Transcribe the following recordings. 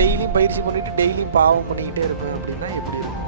டெய்லியும் பயிற்சி பண்ணிட்டு டெய்லியும் பாவம் பண்ணிக்கிட்டே இருப்பேன் அப்படின்னா எப்படி இருக்கும்?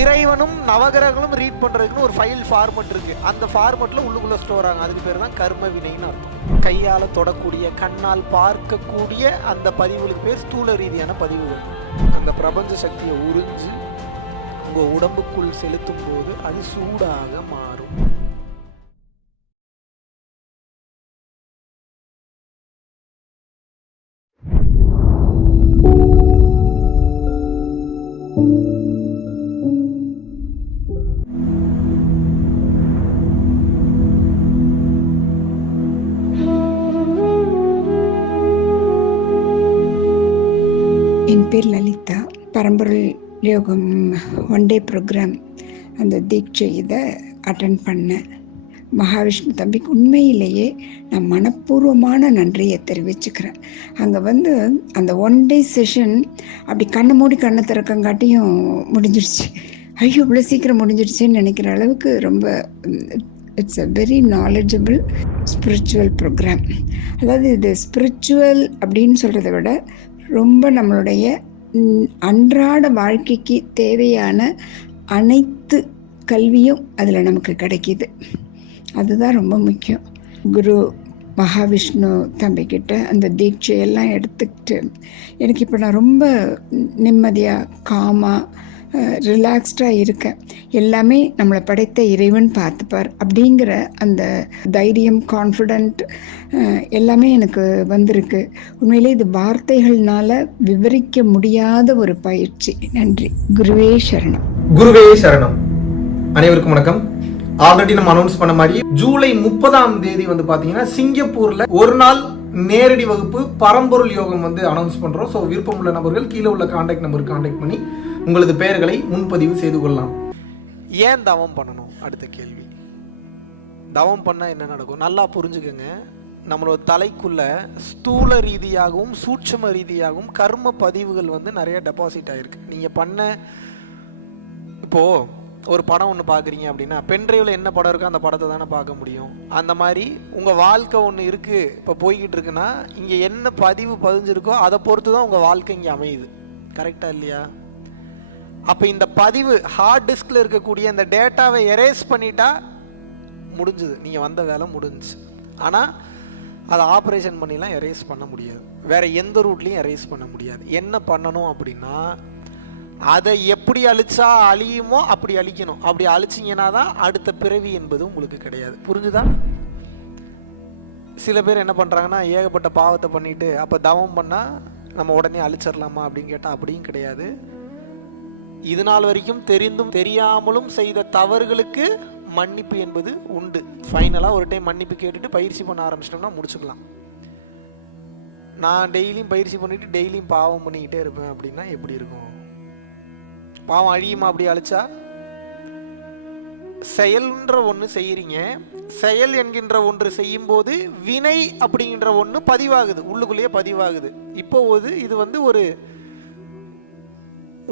இறைவனும் நவகிரகங்களும் ரீட் பண்ணுறதுக்குன்னு ஒரு ஃபைல் ஃபார்மெட் இருக்குது அந்த ஃபார்மெட்டில் உள்ளுக்குள்ளே ஸ்டோர் ஆகும் அதுக்கு பேர் தான் கர்ம வினைன்னு அர்த்தம். கையால் தொடக்கூடிய கண்ணால் பார்க்கக்கூடிய அந்த பதிவுகளுக்கு பேர் ஸ்தூல ரீதியான பதிவுகள். அந்த பிரபஞ்ச சக்தியை உறிஞ்சு உங்கள் உடம்புக்குள் செலுத்தும் போது அது சூடாக மாறும். என் பேர் லலிதா. பரம்பொருள் யோகம் ஒன் டே ப்ரோக்ராம் அந்த தீட்சை இதை அட்டன் பண்ணேன். மகாவிஷ்ணு தம்பிக்கு உண்மையிலேயே நான் மனப்பூர்வமான நன்றியை தெரிவிச்சுக்கிறேன். அங்கே வந்து அந்த ஒன் டே செஷன் அப்படி கண்ணை மூடி கண்ணை திறக்கங்காட்டியும் முடிஞ்சிடுச்சு. ஐயோ இவ்வளோ சீக்கிரம் முடிஞ்சிடுச்சுன்னு நினைக்கிற அளவுக்கு ரொம்ப it's a very knowledgeable spiritual program அதாவது இது ஸ்பிரிச்சுவல் அப்படின்னு சொல்கிறத விட ரொம்ப நம்மளுடைய அன்றாட வாழ்க்கைக்கு தேவையான அனைத்து கல்வியும் அதில் நமக்கு கிடைக்கிது. அதுதான் ரொம்ப முக்கியம். குரு மகாவிஷ்ணு தம்பிக்கிட்ட அந்த தீட்சையெல்லாம் எடுத்துக்கிட்டு எனக்கு இப்போ நான் ரொம்ப நிம்மதியாக காமாக ரிலாக்ஸ்டாக இருக்கேன். எல்லாமே நம்மளை படைத்த இறைவன் பார்த்துப்பார் அப்படிங்கிற அந்த தைரியம் கான்ஃபிடென்ட் எல்லாமே எனக்கு வந்திருக்கு. உண்மையிலே இது வார்த்தைகள்னால விவரிக்க முடியாத ஒரு பயிற்சி. நன்றி. குருவே சரணம். குருவே சரணம். அனைவருக்கும் வணக்கம். ஆல்ரெடி நம்ம அனௌன்ஸ் பண்ண மாதிரி ஜூலை முப்பதாம் தேதி வந்து பாத்தீங்கன்னா சிங்கப்பூர்ல ஒரு நாள் நேரடி வகுப்பு பரம்பொருள் யோகம் வந்து அனௌன்ஸ் பண்றோம். ஸோ விருப்பம் உள்ள நபர்கள் கீழே உள்ள கான்டாக்ட் நம்பருக்கு கான்டாக்ட் பண்ணி உங்களது பெயர்களை முன்பதிவு செய்து கொள்ளலாம். ஏன் தவம் பண்ணணும்? அடுத்த கேள்வி. தவம் பண்ணால் என்ன நடக்கும்? நல்லா புரிஞ்சுக்கோங்க. நம்மளோட தலைக்குள்ள ஸ்தூல ரீதியாகவும் சூட்சும ரீதியாகவும் கர்ம பதிவுகள் வந்து நிறைய டெபாசிட் ஆயிருக்கு. நீங்கள் பண்ண இப்போ ஒரு படம் ஒன்று பார்க்குறீங்க அப்படின்னா பென்ட்ரைவில் என்ன படம் இருக்கோ அந்த படத்தை தானே பார்க்க முடியும். அந்த மாதிரி உங்கள் வாழ்க்கை ஒன்று இருக்குது இப்போ போய்கிட்டு இருக்குன்னா இங்கே என்ன பதிவு பதிஞ்சிருக்கோ அதை பொறுத்து தான் உங்கள் வாழ்க்கை இங்கே அமையுது. கரெக்டாக இல்லையா? அப்போ இந்த பதிவு ஹார்ட் டிஸ்கில் இருக்கக்கூடிய இந்த டேட்டாவை எரேஸ் பண்ணிட்டா முடிஞ்சுது. நீங்கள் வந்த வேலை முடிஞ்சு ஆனால் அதை ஆப்ரேஷன் பண்ணிலாம் எரேஸ் பண்ண முடியாது. வேறு எந்த ரூட்லேயும் எரேஸ் பண்ண முடியாது. என்ன பண்ணணும் அப்படின்னா அதை எப்படி அழிச்சா அழியுமோ அப்படி அழிக்கணும். அப்படி அழிச்சிங்கன்னா தான் அடுத்த பிறவி என்பது உங்களுக்கு கிடையாது. புரிஞ்சுதா? சில பேர் என்ன பண்ணுறாங்கன்னா ஏகப்பட்ட பாவத்தை பண்ணிவிட்டு அப்போ தவம் பண்ணால் நம்ம உடனே அழிச்சிடலாமா அப்படின்னு கேட்டால் அப்படியும் கிடையாது. இது நாள் வரைக்கும் தெரிந்தும் தெரியாமலும் செய்த தவறுகளுக்கு மன்னிப்பு என்பது உண்டு. ஃபைனலாக ஒரு டைம் மன்னிப்பு கேட்டுட்டு பயிற்சி பண்ண ஆரம்பிச்சிட்டோம்னா முடிச்சுக்கலாம். நான் டெய்லியும் பயிற்சி பண்ணிட்டு டெய்லியும் பாவம் பண்ணிக்கிட்டே இருப்பேன் அப்படின்னா எப்படி இருக்கும்? பாவம் அழியுமா அப்படி அழிச்சா? செயல்ன்ற ஒன்று செய்கிறீங்க செயல் என்கின்ற ஒன்று செய்யும்போது வினை அப்படிங்கிற ஒன்று பதிவாகுது. உள்ளுக்குள்ளேயே பதிவாகுது. இப்போ இது வந்து ஒரு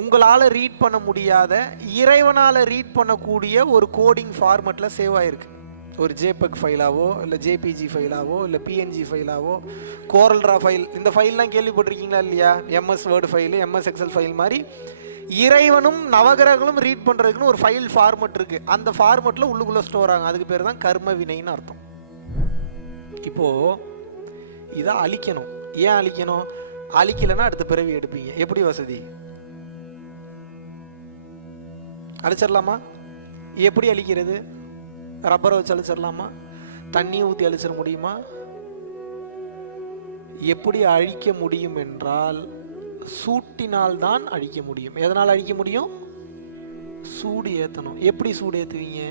உங்களால் ரீட் பண்ண முடியாத இறைவனால் ரீட் பண்ணக்கூடிய ஒரு கோடிங் ஃபார்மெட்டில் சேவ் ஆகிருக்கு ஒரு ஜேபக் ஃபைலாவோ இல்லை ஜேபிஜி ஃபைலாவோ இல்லை பிஎன்ஜி ஃபைலாவோ கோரல்ரா ஃபைல் இந்த ஃபைல்லாம் கேள்விப்பட்டிருக்கீங்களா இல்லையா? MS Word file MS Excel file மாதிரி. இறைவனும் நவகிரகங்களும் ரீட் பண்ணுறதுக்குன்னு ஒரு ஃபைல் ஃபார்மெட் இருக்குது அந்த ஃபார்மெட்டில் உள்ளுக்குள்ளே ஸ்டோர் ஆகும் அதுக்கு பேர் தான் கர்ம வினைன்னு அர்த்தம். இப்போது இதை அழிக்கணும். ஏன் அழிக்கணும்? அழிக்கலைன்னா அடுத்த பிறவி எடுப்பீங்க. எப்படி வசதி? அழிச்சிடலாமா எப்படி அழிக்கிறது? ரப்பரை வச்சு அழிச்சிடலாமா தண்ணியை ஊற்றி அழிச்சிட முடியுமா? எப்படி அழிக்க முடியும் என்றால் சூட்டினால் தான் அழிக்க முடியும். எதனால் அழிக்க முடியும்? சூடு ஏற்றணும் எப்படி சூடு ஏற்றுவீங்க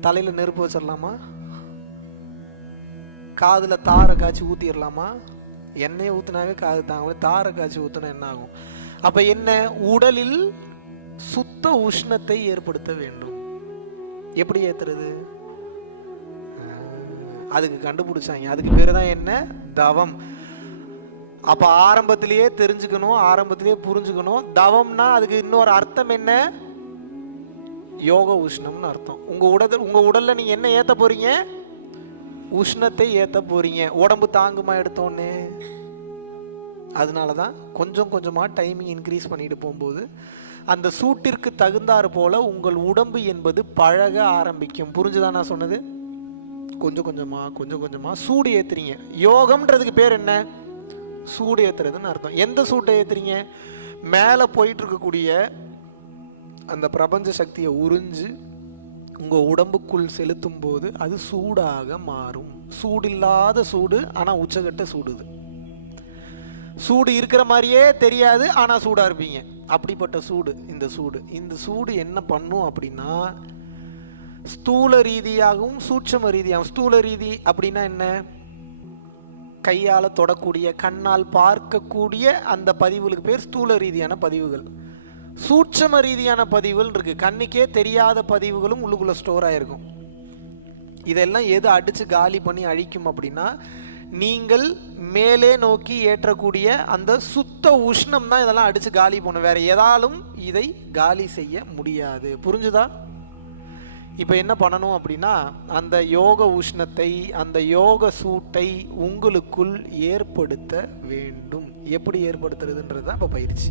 தலையில் நெருப்பு வச்சிடலாமா காதில் தாரை காய்ச்சி ஊற்றிடலாமா எண்ணெயை ஊற்றினாவே காது தாங்க தாரை காய்ச்சி ஊற்றினா என்ன ஆகும்? அப்போ என்ன? உடலில் சுத்த உஷ்ணத்தை ஏற்படுத்த வேண்டும். எப்படி ஏத்துறது? அதுக்கு கண்டுபிடிச்சாங்க. அதுக்கு பேர் தான் என்ன? தவம். அப்ப ஆரம்பத்திலேயே தெரிஞ்சுக்கணும் ஆரம்பத்திலேயே புரிஞ்சுக்கணும். தவம்னா அதுக்கு இன்னொரு அர்த்தம் என்ன? யோக உஷ்ணம்னு அர்த்தம். உங்க உடல் உங்க உடல்ல நீங்க என்ன ஏத்த போறீங்க? உஷ்ணத்தை ஏத்த போறீங்க. உடம்பு தாங்குமா எடுத்தோன்னே? அதனால தான் கொஞ்சம் கொஞ்சமாக டைமிங் இன்க்ரீஸ் பண்ணிட்டு போகும்போது அந்த சூட்டிற்கு தகுந்தாறு போல் உங்கள் உடம்பு என்பது பழக ஆரம்பிக்கும். புரிஞ்சுதான் நான் சொன்னது? கொஞ்சம் கொஞ்சமாக கொஞ்சம் கொஞ்சமாக சூடு ஏற்றுறீங்க யோகம்ன்றதுக்கு பேர் என்ன? சூடு ஏற்றுறதுன்னு அர்த்தம். எந்த சூட்டை ஏற்றுறீங்க மேலே போயிட்டு இருக்கக்கூடிய அந்த பிரபஞ்ச சக்தியை உறிஞ்சு உங்கள் உடம்புக்குள் செலுத்தும் போது அது சூடாக மாறும். சூடில்லாத சூடு ஆனால் உச்சகட்ட சூடுது சூடு இருக்கிற மாதிரியே தெரியாது ஆனால் சூடாக இருப்பீங்க. அப்படிப்பட்ட சூடு இந்த சூடு. இந்த சூடு என்ன பண்ணும் அப்படின்னா ஸ்தூல ரீதியாகவும் சூட்சம ரீதியாகவும் ஸ்தூல ரீதி அப்படின்னா என்ன? கையால் தொடக்கூடிய கண்ணால் பார்க்கக்கூடிய அந்த பதிவுகளுக்கு பேர் ஸ்தூல ரீதியான பதிவுகள். சூட்சம ரீதியான பதிவுகள் இருக்குது கண்ணுக்கே தெரியாத பதிவுகளும் உள்ளுக்குள்ளே ஸ்டோர் ஆகிருக்கும் இதெல்லாம் எது அடித்து காலி பண்ணி அழிக்கும் அப்படின்னா நீங்கள் மேலே நோக்கி ஏற்றக்கூடிய அந்த சுத்த உஷ்ணம் தான் இதெல்லாம் அடித்து காலி போகணும் வேறு எதாலும் இதை காலி செய்ய முடியாது. புரிஞ்சுதா? இப்போ என்ன பண்ணணும் அப்படின்னா அந்த யோக உஷ்ணத்தை அந்த யோக சூட்டை உங்களுக்குள் ஏற்படுத்த வேண்டும். எப்படி ஏற்படுத்துறதுன்றது தான் இப்போ பயிற்சி.